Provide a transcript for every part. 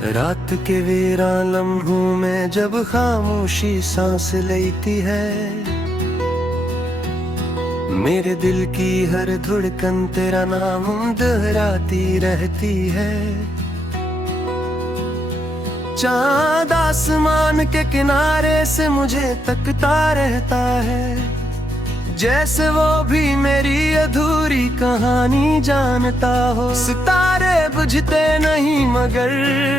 रात के वीरा लम्हों में जब खामोशी सांस लेती है, मेरे दिल की हर धड़कन तेरा नाम दोहराती रहती है। चाँद आसमान के किनारे से मुझे तकता रहता है, जैसे वो भी मेरी अधूरी कहानी जानता हो। सितारे बुझते नहीं मगर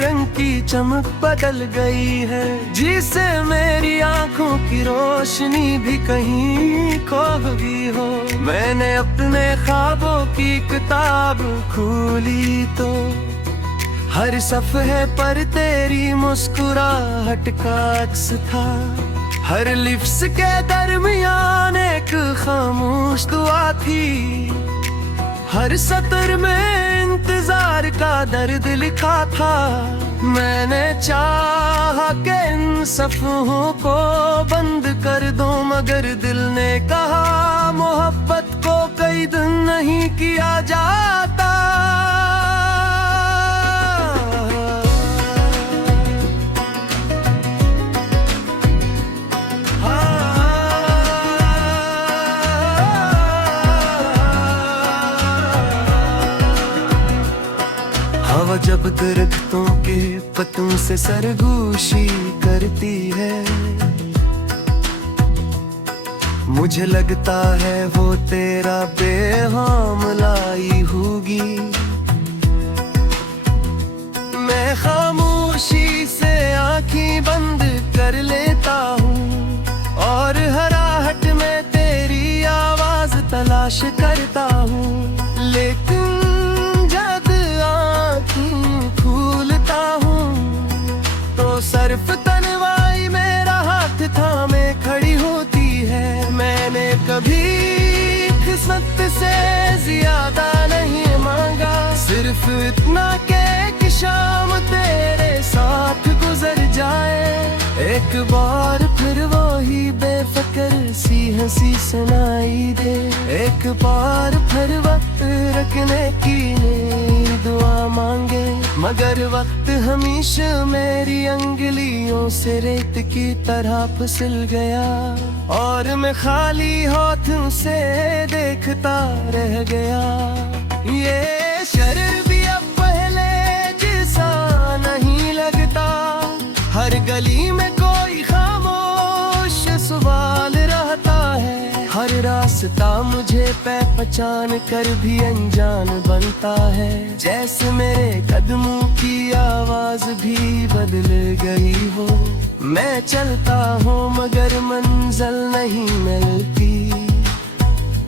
रंग की चमक बदल गई है, जिसे मेरी आंखों की रोशनी भी कहीं खो गई हो। मैंने अपने ख्वाबों की किताब खोली तो हर सफ़े पर तेरी मुस्कुराहट का अक्स था। हर लिप्स के दरमियान एक खामोश दुआ थी, हर सतर में इंतजार का दर्द लिखा था। मैंने चाहा कि इन सफ़हों को बंद कर दो, मगर दिल ने कहा मोहब्बत को कई दिन नहीं किया जाता। हवा जब दरख्तों के पत्तों से सरगोशी करती है, मुझे लगता है वो तेरा बेहाम लाई होगी। मैं खामोशी से आँखें बंद कर लेता हूँ और हर आहट में तेरी आवाज तलाश करता हूँ। लेकिन भूलता हूँ तो सिर्फ तन्वाई मेरा हाथ थामे खड़ी होती है। मैंने कभी किस्मत से ज्यादा नहीं मांगा, सिर्फ इतना कि शाम तेरे साथ गुजर जाए। एक बार फिर वही बेफिक्र सी हंसी सुनाई दे, एक बार फिर वक्त रखने की नई दुआ मांगे। मगर वक्त हमेशा मेरी अंगुलियों से रेत की तरह फिसल गया और मैं खाली हाथों से देखता रह गया। ये शर्र भी अब पहले जैसा नहीं लगता, हर गली में कोई खामोश सवाल रहता है। हर रास्ता मुझे पहचान कर भी अनजान बनता है, जैसे मेरे कदमों की आवाज भी बदल गई हो। मैं चलता हूँ मगर मंजिल नहीं मिलती,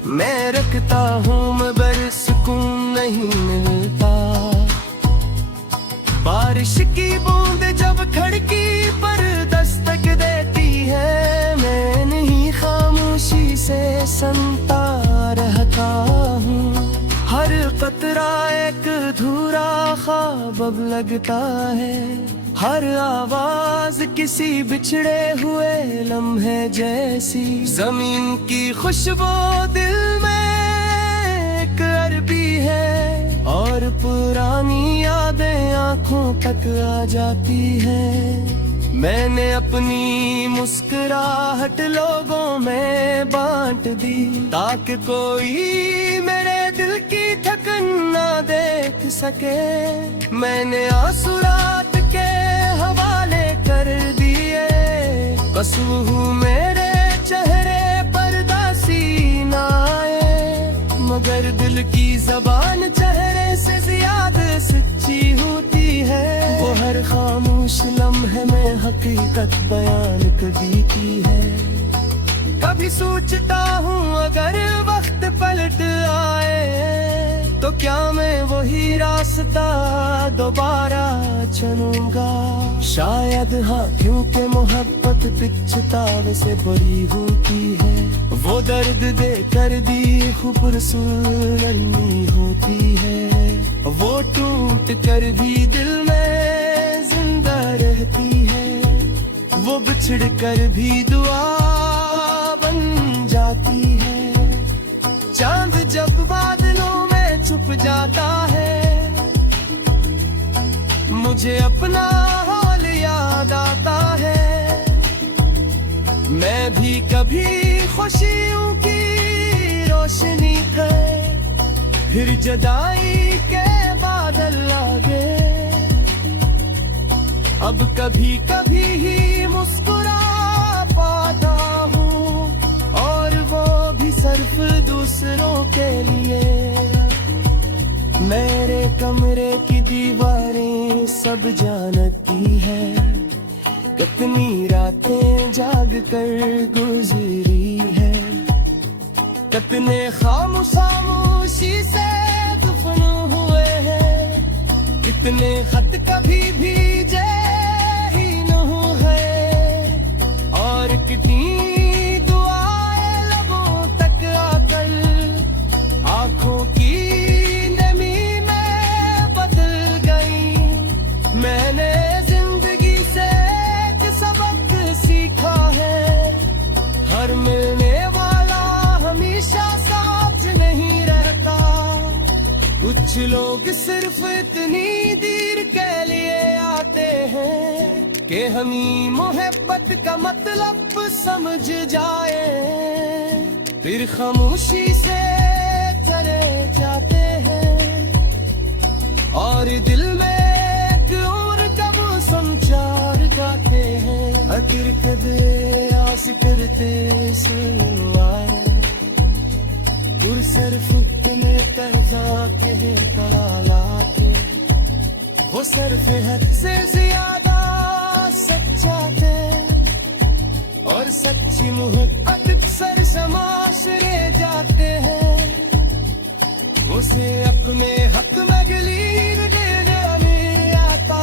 मैं रखता हूँ मगर सुकून नहीं मिलता। बारिश की बूंद जब खिड़की पर दस्तक देती है, मैं नहीं खामोशी से सुनता रहता हूँ। हर कतरा एक अधूरा ख्वाब अब लगता है, हर आवाज किसी बिछड़े हुए लम्हे जैसी। जमीन की खुशबू दिल में एक अरबी है और पुरानी यादें आंखों तक आ जाती है। मैंने अपनी मुस्कुराहट लोगों में बांट दी, ताकि कोई मेरे दिल की थकन ना देख सके। मैंने आंसू रात के हवाले कर दिए, बस वो मेरे चेहरे पर दासी ना आए। मगर दिल की जबान चेहरे से ज्यादा सच्ची होती है, वो हर खामोश लम्हे में हकीकत बयान कर देती है। कभी सोचता हूँ अगर वक्त पलट आए तो क्या मैं वही रास्ता दोबारा चुनूंगा। शायद हाँ, क्योंकि मोहब्बत पिछतावे से बड़ी होती है। वो दर्द दे कर दी खूबसूरती होती है, वो टूट कर भी दिल में जिंदा रहती है। वो बिछड़ कर भी दुआ बन जाती है। चांद जब बादलों में छुप जाता है, मुझे अपना हाल याद आता है। मैं भी कभी खुशियों की रोशनी है, फिर जुदाई के बादल लागे। अब कभी कभी ही मुस्कुरा पाता हूँ, और वो भी सिर्फ दूसरों के लिए। मेरे कमरे की दीवारें सब जानती है, कितनी रातें जाग कर गुजरी है। कितने खामोशी से दफन हुए हैं, कितने खत कभी भीजे ही नहीं है, और कितनी दुआएं लबों तक आकर आंखों की नमी में बदल गई। मैंने जिंदगी से एक सबक सीखा है, हर मिलने वाला हमेशा साथ नहीं रहता। कुछ लोग सिर्फ इतनी देर के लिए आते हैं कि हमें मोहब्बत का मतलब समझ जाए, फिर खामोशी से चले जाते हैं। और दिल में एक उम्र कब संचार गाते हैं, आखिर कदे आस करते सुनवाए। दूर सिर्फ तुम्हें तहजा के तलालाते, वो सिर्फ हद से ज्यादा सच्चा थे, और सच्ची मोहब्बत अक्सर समाशरे जाते हैं। उसे अपने हक में गलीर देने नहीं आता,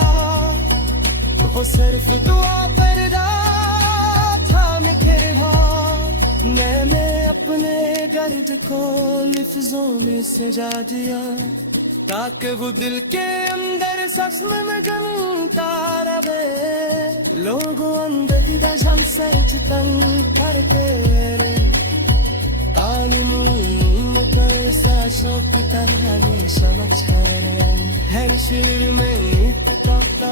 वो सिर्फ दुआ करदा था निखरदा। मैंने अपने गर्द को लफ्जों में सजा दिया, ताकि वो दिल के अंदर सस्म में जमता रहे। लोगों अंदर दशम से तंग करते रहे, तालीम कर सासों की तरह नहीं समझ रहे। हर शिर में इत्तेफाक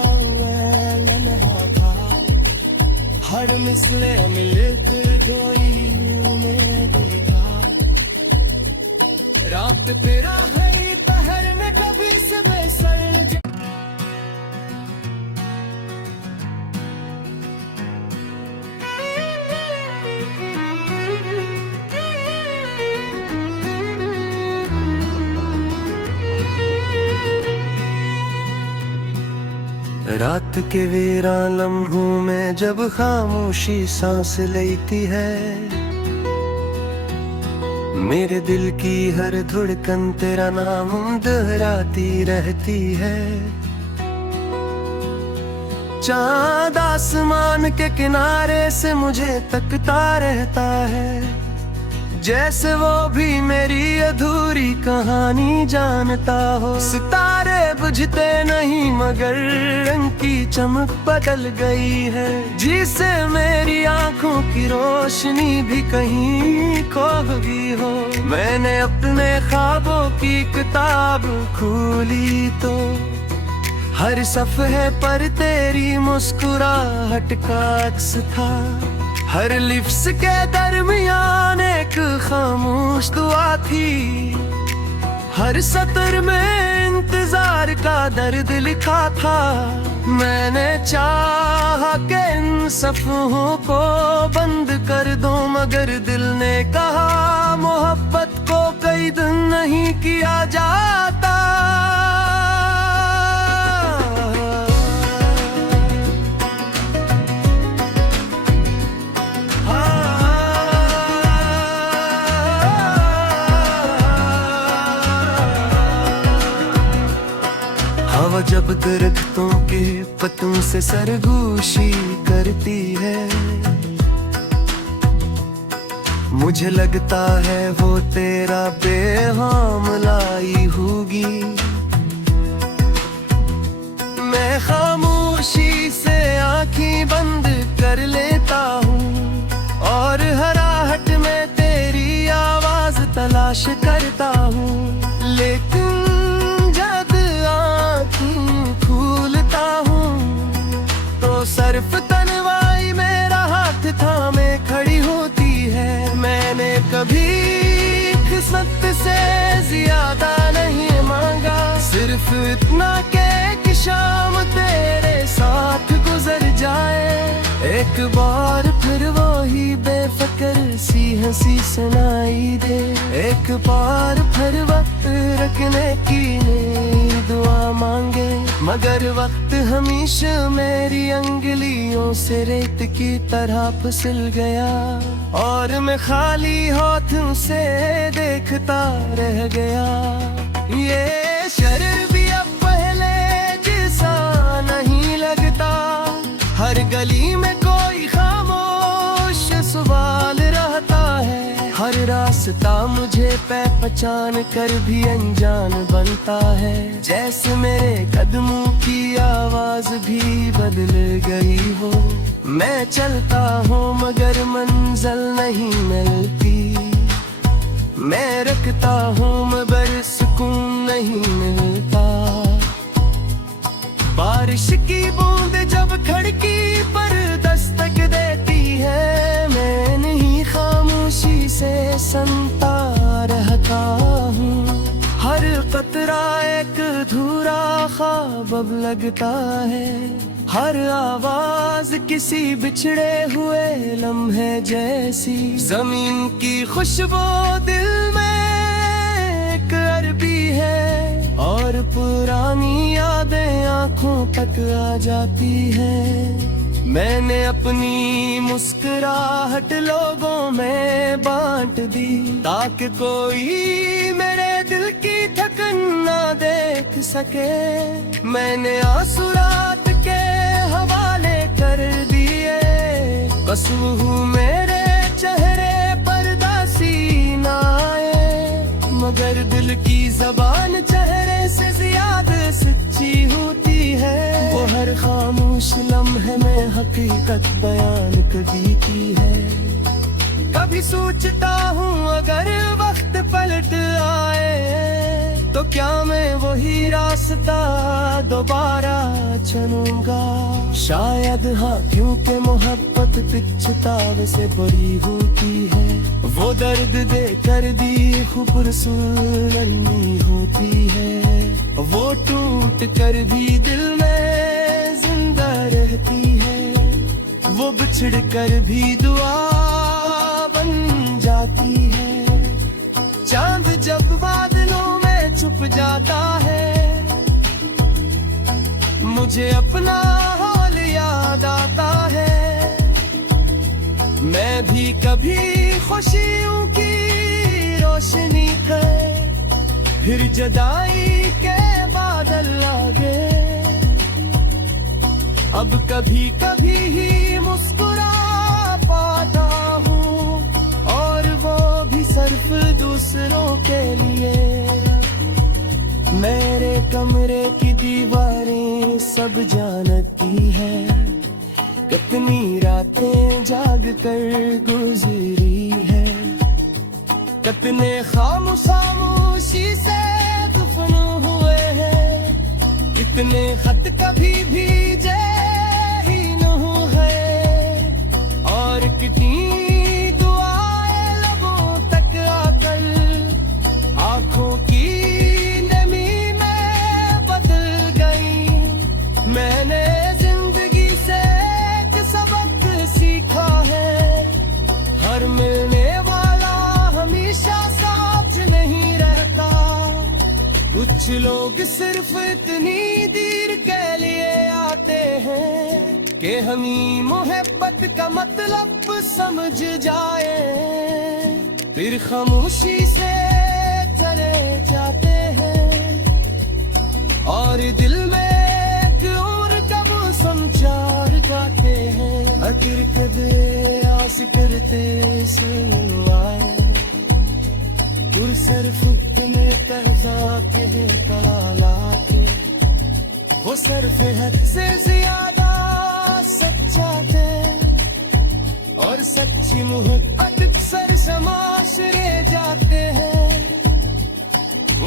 लम्हा था, हर मिसले मिलकर कोई उम्मीद था। रात पे राहें पहर में कभी सुबह सर रात के वीरा लम्हों में जब खामोशी सांस लेती है, मेरे दिल की हर धड़कन तेरा नाम दोहराती रहती है। चाँद आसमान के किनारे से मुझे तकता रहता है, जैसे वो भी मेरी अधूरी कहानी जानता हो। सितारे बुझते नहीं मगर रंग की चमक बदल गई है, जिसे मेरी आंखों की रोशनी भी कहीं खो गई हो। मैंने अपने ख्वाबों की किताब खोली तो हर सफ़े पर तेरी मुस्कुराहट का अक्स था। हर लिफ्स के दरमियान एक खामोश दुआ थी, हर सतर में इंतजार का दर्द लिखा था। मैंने चाहा कि इन सफ़हों को बंद कर दूं, मगर दिल ने कहा मोहब्बत को कैद नहीं किया जाता। हवा जब दरख्तों के पत्तों से सरगोशी करती है, मुझे लगता है वो तेरा बेहाम लाई होगी। मैं खामोशी से आँखें बंद कर लेता हूँ, और हर आहट में तेरी आवाज तलाश करता हूँ। लेकिन जब आँखें खोलता सिर्फ इतना के कि शाम तेरे साथ गुजर जाए। एक बार फिर वही बेफिक्र सी हंसी सुनाई दे। एक बार फिर वक्त रखने की नई दुआ मांगे, मगर वक्त हमेशा मेरी अंगुलियों से रेत की तरह फिसल गया और मैं खाली हाथों से देखता रह गया। ये शहर भी अब पहले जैसा नहीं लगता, हर गली में कोई खामोश सवाल रहता है। हर रास्ता मुझे पहचान कर भी अनजान बनता है, जैसे मेरे कदमों की आवाज भी बदल गई हो। मैं चलता हूँ मगर मंजिल नहीं मिलती, मैं रखता हूँ मगर सुकून नहीं मिलता। बारिश की बूंद जब खिड़की पर दस्तक देती है, मैं नहीं खामोशी से सुनता रहता हूँ। हर कतरा एक अधूरा ख्वाब अब लगता है, हर आवाज किसी बिछड़े हुए लम्हे जैसी। जमीन की खुशबू दिल में एक अरबी है और पुरानी यादें आंखों तक आ जाती है। मैंने अपनी मुस्कुराहट लोगों में बांट दी, ताकि कोई मेरे दिल की थकन ना देख सके। मैंने आंसू रात के हवाले कर दिए, बस वो मेरे चेहरे पर दासी ना आए। मगर दिल की जबान चेहरे से ज्यादा सच्ची होती है, वो हर खामोश लम्हे में हकीकत बयान कर देती है। कभी सोचता हूँ अगर वक्त पलट आए, तो क्या मैं वही रास्ता दोबारा चुनूंगा? शायद हाँ, क्योंकि मोहब्बत पिछतावे से बड़ी होती है। वो दर्द दे कर दी खूबसूरती होती है, वो टूट कर भी दिल में जिंदा रहती है। वो बिछड़ कर भी दुआ बन जाती है। चांद जब बादलों में छुप जाता है, मुझे अपना हाल याद आता है। मैं भी कभी खुशियों की रोशनी है, फिर जुदाई के बादल लागे। अब कभी कभी ही मुस्कुरा पाता हूँ, और वो भी सिर्फ दूसरों के लिए। मेरे कमरे की दीवारें सब जानती है, कितनी रातें जाग कर गुजरी है। कितने खामोशी से दफन हुए हैं, कितने खत कभी भीजे ही न हुए, और कितनी दुआएं लबों तक आकर आंखों की नमी में बदल गई। मैंने जिंदगी से एक सबक सीखा है, हर मिलने वाला हमेशा साथ नहीं रहता। कुछ लोग सिर्फ इतनी देर के लिए आते हैं कि हमें मोहब्बत का मतलब समझ जाए, फिर खामोशी से चले जाते हैं। और दिल में एक उम्र कब समझार जाते हैं, अगर कदे आस करते सुनवाए। दूर सिर्फ तुम्हें कहता के तलालाते, वो सिर्फ हद से ज्यादा सच्चा थे, और सच्ची मोहब्बत अक्सर समाशरे जाते हैं।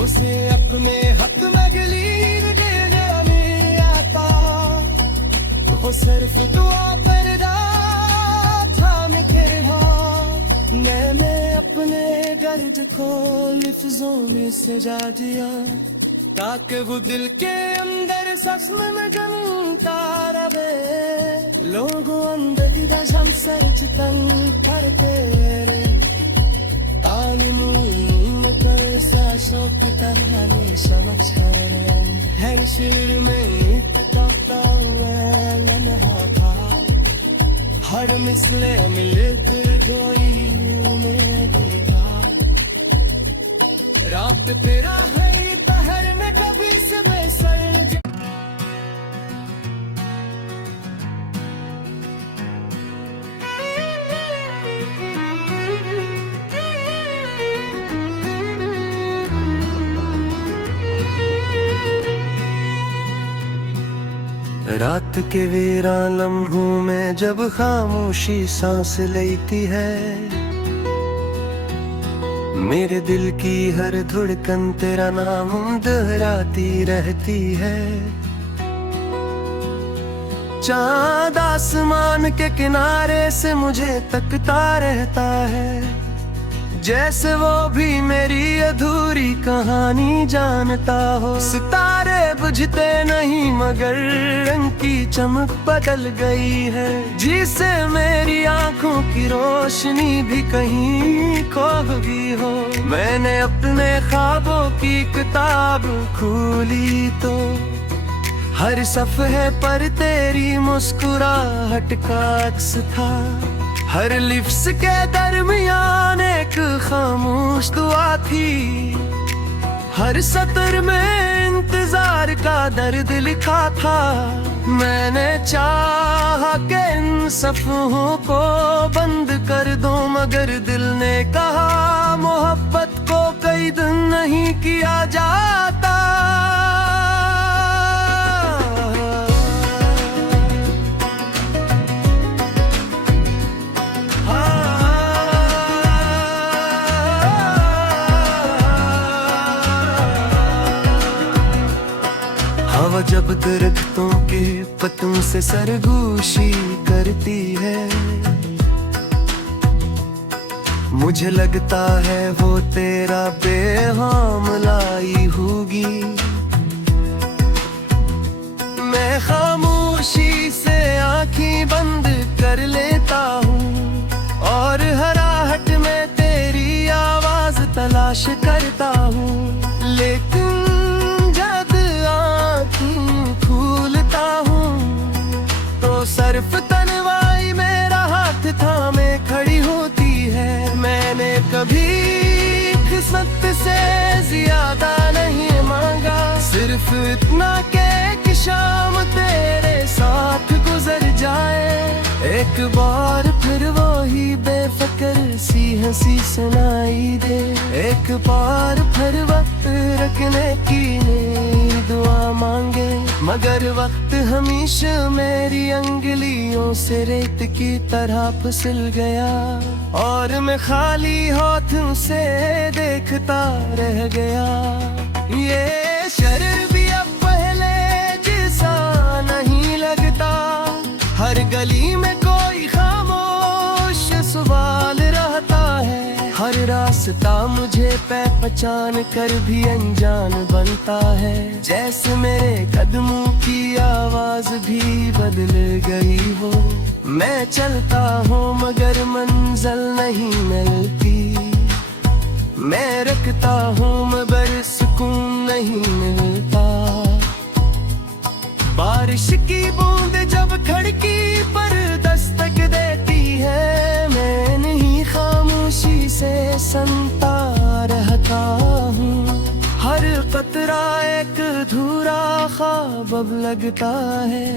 उसे अपने हक में गलीर देने में आता, वो सिर्फ दुआ करदा था मैं खेड़ा। मैंने अपने गर्द को लिफ्ज़ों में सजा दिया, ताकि वो दिल के अंदर सस्म में जनता रहे लोगों अंदर दशम सरच तंग करते रे ताली मुंह कर सांसों की तरह नहीं समझ है सिर में इतना लम्हा था हर मिसले मिलते कोई देखा रात तेरा है पहर में कभी से मैं सर रात के वीरान लम्हों में जब खामोशी सांस लेती है मेरे दिल की हर धड़कन तेरा नाम दोहराती रहती है चाँद आसमान के किनारे से मुझे तकता रहता है जैसे वो भी मेरी अधूरी कहानी जानता हो सितारे बुझते नहीं मगर रंग की चमक बदल गई है जिससे मेरी आंखों की रोशनी भी कहीं खो गई हो मैंने अपने ख्वाबों की किताब खोली तो हर सफ़े पर तेरी मुस्कुराहट का अक्स था हर लिप्स के दरमियान एक खामोश दुआ थी हर सतर में इंतजार का दर्द लिखा था मैंने चाहा कि इन सफ़हों को बंद कर दो मगर दिल ने कहा मोहब्बत को कई दिन नहीं किया जाता हवा जब दरख्तों के पत्तों से सरगोशी करती है मुझे लगता है वो तेरा बेहाम लाई होगी मैं खामोशी से आँखें बंद कर लेता हूँ और हर आहट में तेरी आवाज तलाश करता हूँ लेकिन खोलता हूँ तो सिर्फ तन्वाई मेरा हाथ थामे खड़ी होती है मैंने कभी किस्मत से ज्यादा नहीं मांगा सिर्फ इतना कि शाम तेरे साथ गुजर जाए एक बार फिर वही बेफिक्र सी हंसी सुनाई दे एक बार फिर वक्त रखने की दुआ मांगे मगर वक्त हमेशा मेरी अंगुलियों से रेत की तरह फिसल गया और मैं खाली हाथों से देखता रह गया ये शहर भी अब पहले जैसा नहीं लगता हर गली में कोई खामोश सवाल रहता है हर रास्ता मुझे पहचान कर भी अनजान बनता है जैसे मेरे कदमों की आवाज भी बदल गई हो मैं चलता हूँ मगर मंजिल नहीं मिलती मैं रखता हूँ मगर सुकून नहीं मिलता बारिश की बूंद जब खिड़की पर दस्तक देती है मैं नहीं खामोशी से सुनता रहता हूँ हर कतरा एक अधूरा ख्वाब अब लगता है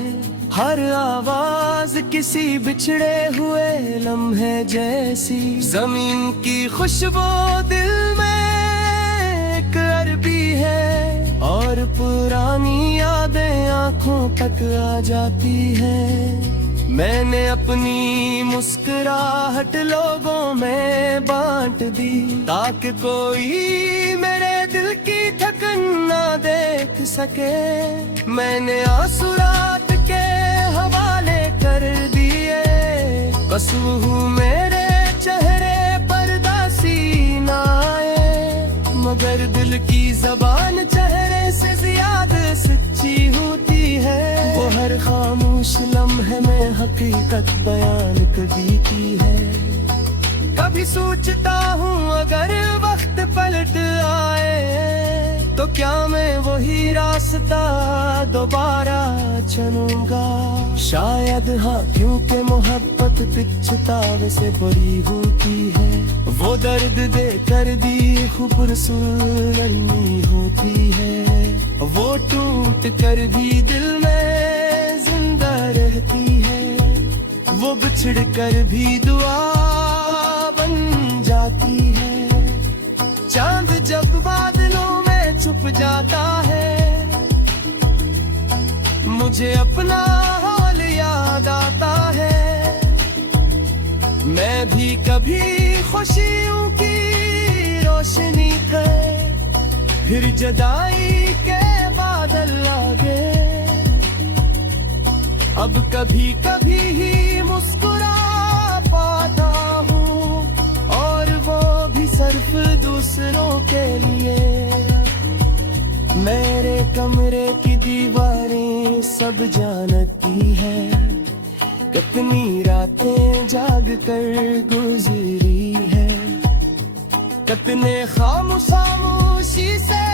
हर आवाज किसी बिछड़े हुए लम्हे जैसी जमीन की खुशबू दिल में एक अरबी है और पुरानी यादें आंखों तक आ जाती है मैंने अपनी मुस्कुराहट लोगों में बांट दी ताकि कोई मेरे दिल की थकन ना देख सके मैंने आंसू रात के हवाले कर दिए बस वो मेरे चेहरे पर दासी ना आए मगर दिल की जबान चेहरे से ज्यादा सच्ची होती है। वो हर खामोश लम्हे में हकीकत बयान कर देती है। कभी सोचता हूँ अगर वक्त पलट आए तो क्या मैं वही रास्ता दोबारा चुनूंगा। शायद हाँ, क्योंकि मोहब्बत पिछतावे से बड़ी होती है। वो दर्द दे कर दी खूबसूरती होती है। वो टूट कर भी दिल में जिंदा रहती है। वो बिछड़ कर भी दुआ बन जाती है। चांद जब बादलों में छुप जाता है, मुझे अपना हाल याद आता है। मैं भी कभी खुशियों की रोशनी है, फिर जुदाई के बादल लागे। अब कभी कभी ही मुस्कुरा पाता हूँ, और वो भी सिर्फ दूसरों के लिए। मेरे कमरे की दीवारें सब जानती है, कितनी रातें जाग कर गुजरी है। कितने खामोशी से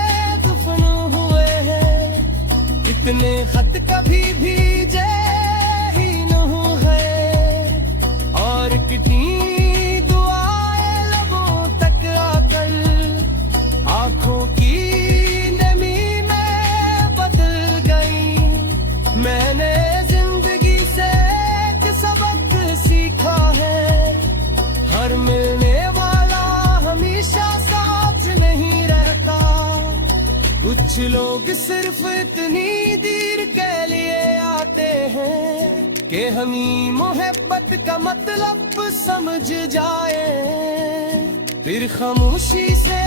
दफन हुए हैं, कितने खत कभी भीजे ही नहीं है। और कितनी दुआएं लबों तक आकर आंखों की नमी में बदल गई। मैंने जिंदगी से एक सबक सीखा है, हर मिलने वाला हमेशा साथ नहीं रहता। कुछ लोग सिर्फ इतनी देर के लिए आते हैं कि हमें मोहब्बत का मतलब समझ जाए, फिर खामोशी से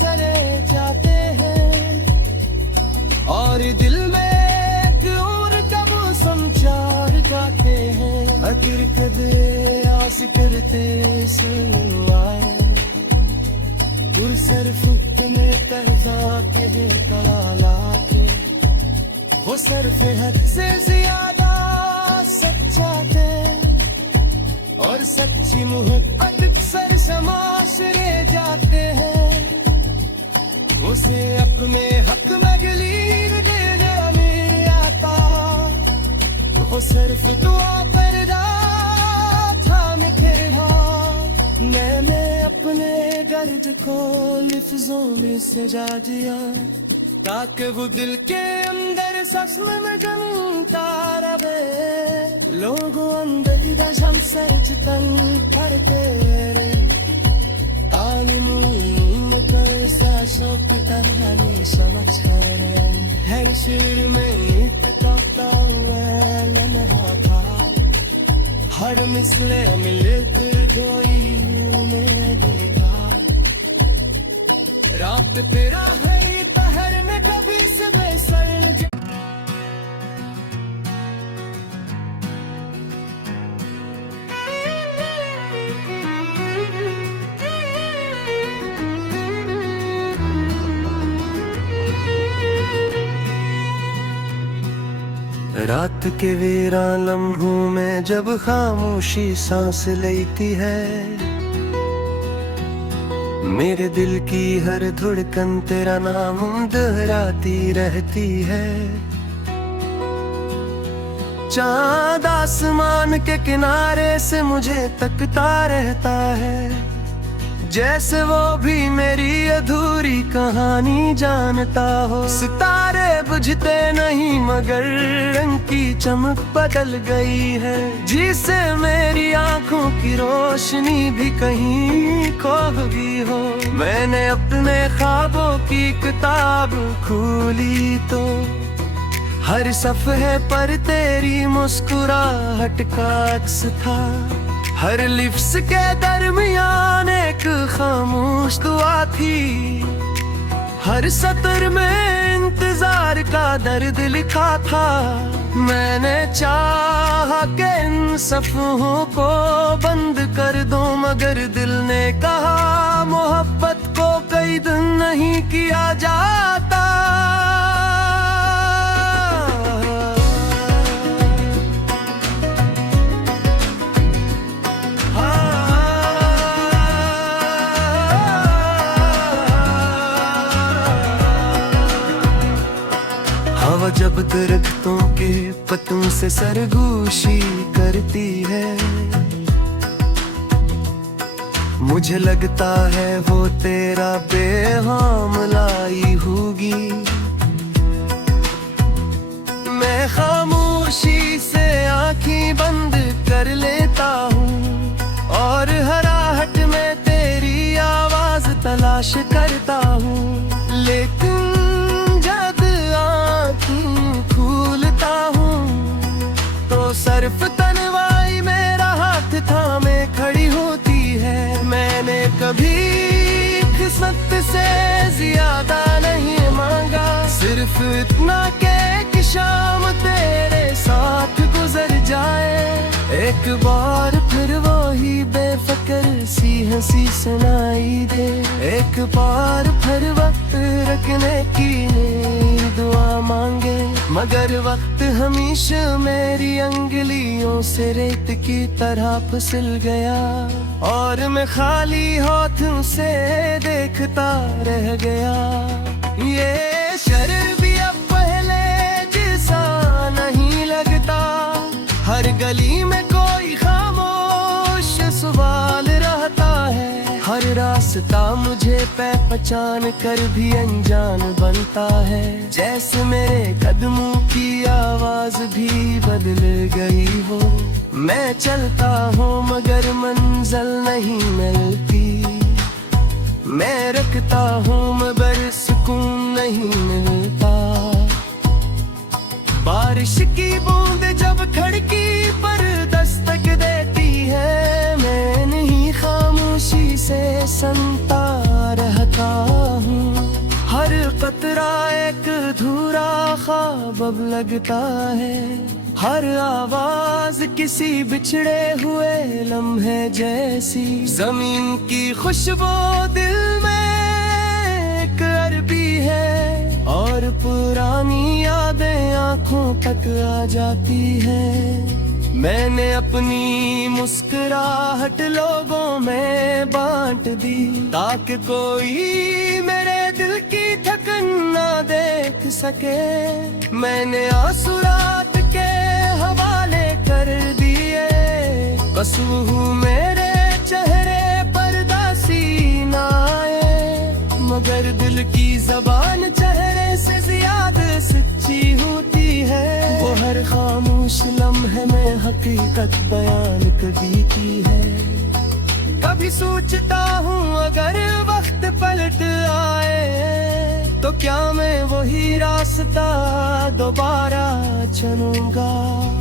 चले जाते हैं। और दिल में एक और कब समझार गाते हैं, अगर कदे आस करते सुनवाए। सिर्फ तुम्हें कहता के कलालाते, वो सिर्फ हद से ज्यादा सच्चा थे। और सच्ची मोहब्बत अक्सर समाशरे जाते हैं, उसे अपने हक में गलीर देने में आता। वो सिर्फ दुआ करदा था मैं खेड़ा, मैंने अपने दर्द को लफ्जों में सजा दिया, ताकि वो दिल के अंदर सस्म में गमता रहे। लोगों अंदर दशम सरचतन करते रहे, ताली मुंह पर सांसों की तरह नहीं समझ रहे। हर सिर में इत्तेफाक हुआ लम्हा था, हर मिसले मिलकर कोई रात तेरा है पहर में कभी सुबह सर। रात के वीरा लम्हों में जब खामोशी सांस लेती है, मेरे दिल की हर धड़कन तेरा नाम दोहराती रहती है। चाँद आसमान के किनारे से मुझे तकता रहता है, जैसे वो भी मेरी अधूरी कहानी जानता हो। सितारे बुझते नहीं मगर रंग की चमक बदल गई है, जिसे मेरी आंखों की रोशनी भी कहीं खो गई हो। मैंने अपने ख्वाबों की किताब खोली तो हर सफ़े पर तेरी मुस्कुराहट का अक्स था। हर लिफ्स के दरमियान एक खामोश दुआ थी, हर सतर में इंतजार का दर्द लिखा था। मैंने चाहा कि इन सफ़हों को बंद कर दूं, मगर दिल ने कहा मोहब्बत को कई दिन नहीं किया जाता। पतों से सरगोशी करती है। मुझे लगता है वो तेरा बेहाम लाई होगी। मैं खामोशी से आंखें बंद कर लेता हूँ और हराहट में तेरी आवाज तलाश करता हूँ। लेकिन जब आंखें खोलता हूँ तो सिर्फ तन्वाई मेरा हाथ थामे खड़ी होती है। मैंने कभी किस्मत से ज्यादा नहीं मांगा, सिर्फ इतना कि शाम तेरे साथ गुजर जाए। एक बार फिर वही बेफिक्र सी हंसी सुनाई दे। एक बार फिर वक्त रखने की दुआ मांगे, मगर वक्त हमेशा मेरी अंगुलियों से रेत की तरह फिसल गया और मैं खाली हाथों से देखता रह गया। ये शर्र भी अब पहले जैसा नहीं लगता, हर गली में कोई खामोश सवाल रहता है। हर रास्ता मुझे पहचान कर भी अनजान बनता है। जैसे मेरे कदमों की आवाज भी बदल गई हो। मैं चलता हूँ मगर मंजिल नहीं मिलती, मैं रखता हूँ मगर सुकून नहीं मिलता। बारिश की बूंद जब खिड़की पर दस्तक देती है, मैं नहीं खामोशी से सुनता रहता हूँ। हर कतरा एक अधूरा ख्वाब अब लगता है, हर आवाज किसी बिछड़े हुए लम्हे जैसी। जमीन की खुशबू दिल में एक अरबी है और पुरानी यादें आंखों तक आ जाती है। मैंने अपनी मुस्कुराहट लोगों में बांट दी ताकि कोई मेरे दिल की थकन ना देख सके। मैंने आंसू रात के हवाले कर दिए, बस वो मेरे चेहरे पर दासी ना आए। मगर दिल की जबान चेहरे से ज्यादा सच्ची होती है। वो हर खामोश लम्हे में हकीकत बयान कभी की है। कभी सोचता हूँ अगर वक्त पलट आए तो क्या मैं वही रास्ता दोबारा चुनूंगा।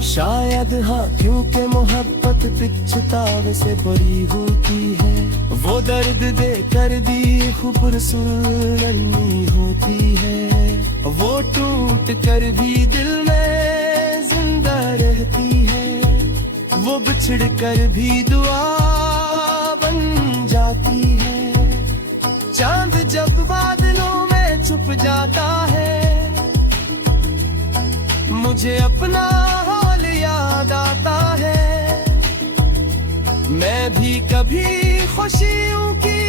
शायद हाँ, क्योंकि मोहब्बत पिछतावे से बड़ी होती है। वो दर्द दे कर दी खूबसूरती होती है, वो टूट कर भी दिल में जिंदा रहती है। वो बिछड़ कर भी दुआ बन जाती है। चांद जब बादलों में छुप जाता है, मुझे अपना हाल याद आता है। मैं भी कभी खुशियों की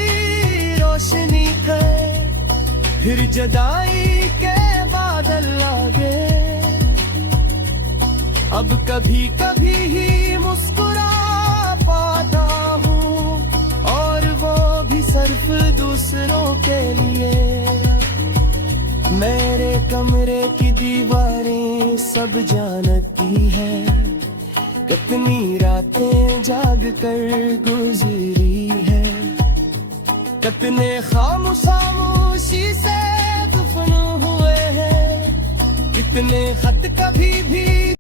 रोशनी कर फिर जुदाई के बादल लागे। अब कभी कभी ही मुस्कुरा पाता हूँ और वो भी सिर्फ दूसरों के लिए। मेरे कमरे की दीवारें सब जानती है, कितनी रातें जाग कर गुजरी है। कितने खामोशी से दफन हुए हैं, कितने खत कभी भी